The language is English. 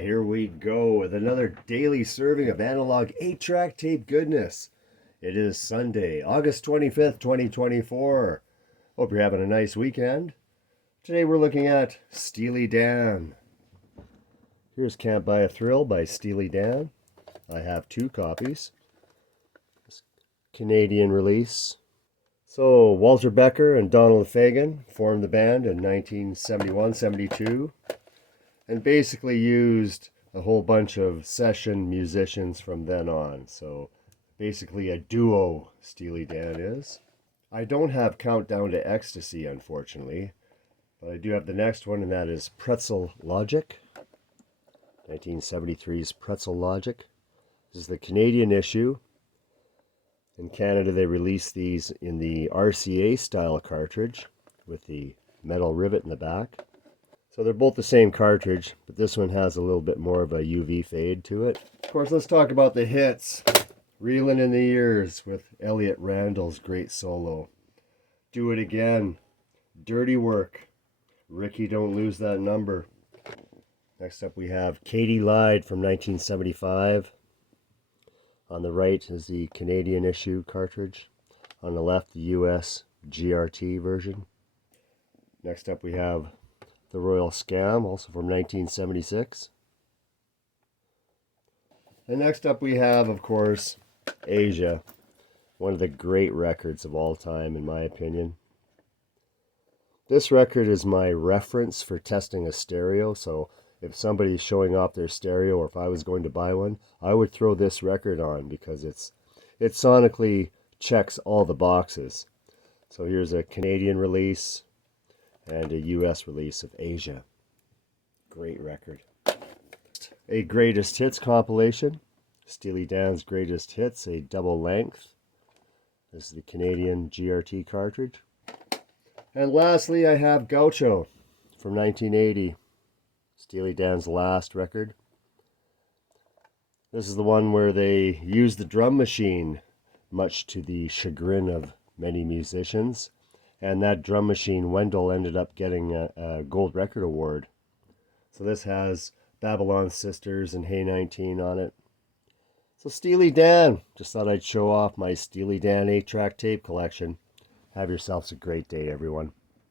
Here we go with another daily serving of analog 8-track tape goodness. It is Sunday, August 25th, 2024. Hope you're having a nice weekend. Today we're looking at Steely Dan. Here's Can't Buy a Thrill by Steely Dan. I have 2 copies. Canadian release. So Walter Becker and Donald Fagen formed the band in 1971-72 and basically used a whole bunch of session musicians from then on. So basically a duo, Steely Dan is. I don't have Countdown to Ecstasy, unfortunately, but I do have the next one, and that is Pretzel Logic. 1973's Pretzel Logic. This is the Canadian issue. In Canada, they released these in the RCA style cartridge with the metal rivet in the back. So they're both the same cartridge, but this one has a little bit more of a UV fade to it. Of course, let's talk about the hits. Reelin' in the Years with Elliot Randall's great solo. Do It Again. Dirty Work. Ricky, Don't Lose That Number. Next up we have Katie Lied from 1975. On the right is the Canadian issue cartridge. On the left, the US GRT version. Next up we have The Royal Scam, also from 1976. And next up we have, of course, Asia. One of the great records of all time, in my opinion. This record is my reference for testing a stereo, so if somebody's showing off their stereo, or if I was going to buy one, I would throw this record on because it sonically checks all the boxes. So here's a Canadian release and a US release of Asia. Great record. A greatest hits compilation. Steely Dan's greatest hits, a double length. This is the Canadian GRT cartridge. And lastly, I have Gaucho from 1980. Steely Dan's last record. This is the one where they used the drum machine, much to the chagrin of many musicians. And that drum machine, Wendell, ended up getting a gold record award. So this has Babylon Sisters and Hey 19 on it. So Steely Dan. Just thought I'd show off my Steely Dan 8-track tape collection. Have yourselves a great day, everyone.